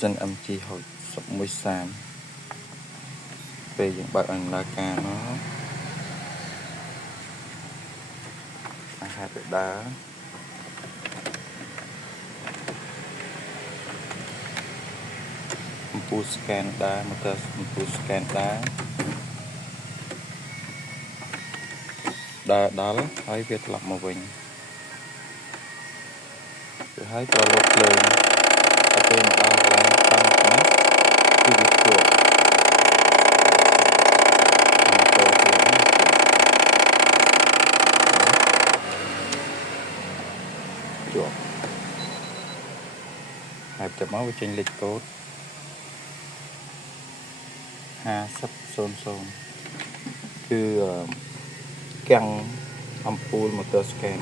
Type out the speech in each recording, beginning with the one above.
Samsung MG 6130ពេលយើងបើកដំណើរការមកអាហារទៅដើរកំពូល scan ដែរមកទៅកំពូល scan ដែរដល់ហើយវាត្រឡប់មកវិញទៅហើយប្រឡូកភ្លើងតែពេលមកដល់កន្លែងតាំងណាគឺវាជាប់ហើយទៅមកវាចេញលេខកូដ5000គឺកាំងអំពូល motor scan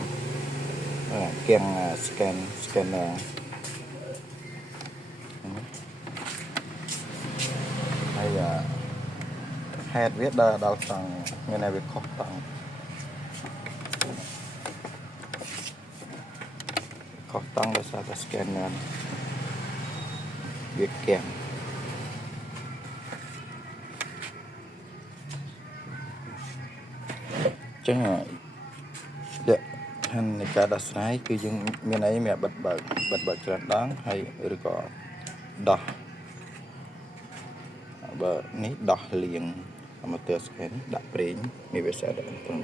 កាំង scanner ហើយហេតុវាដល់តង់មានតែវាខុសតង់ដោយសារតែ scanner វាកាំងចឹងដែលខាងនៃការដោះស្រាយគឺយើងមានអីមានបិទបើកច្រើនដងហើយឬក៏ដោះបើនេះដោះលាង motor scan ដាក់ប្រេងមានវាស្អាតដល់ត្រង់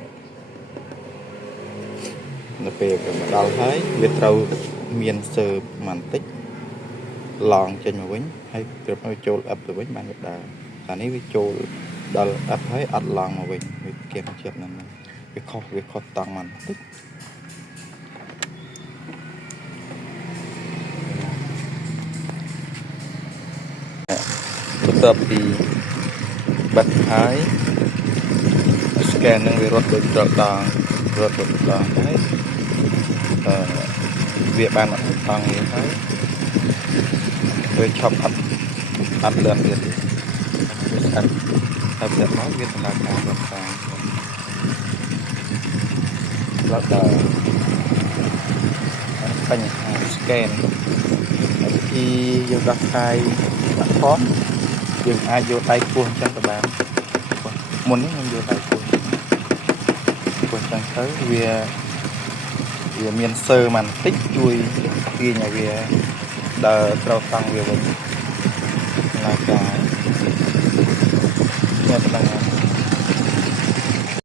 នៅពេលវាមកដល់ហើយវាត្រូវមានសើបន្តិចឡងចេញមកវិញហើយត្រឹមចូល up ទៅវិញបានវាដើរតែនេះវាចូលដល់ up ហើយអត់ឡងមកវិញវាគេជាប់ហ្នឹងវាខុសតង់បន្តិចបន្ទាប់ពីបិទហើយ scan នឹងវារត់ដូចត្រដងហើយវាបានអត់តង់នេះហើយវាឈប់អត់លឿនទៀតវាស្អាតតែពេលមកវាដំណើរការរត់តាមដល់បញ្ហា scan ពីយើងដោះស្រាយដាក់ផនយើងអាចយកដៃពោះអញ្ចឹងទៅបានមុននេះខ្ញុំយកដៃពោះអញ្ចឹងទៅវាមានសើបន្តិចជួយទាញឲ្យវាដើរត្រូវតង់វាវិញដំណើរការនេះដំណើរ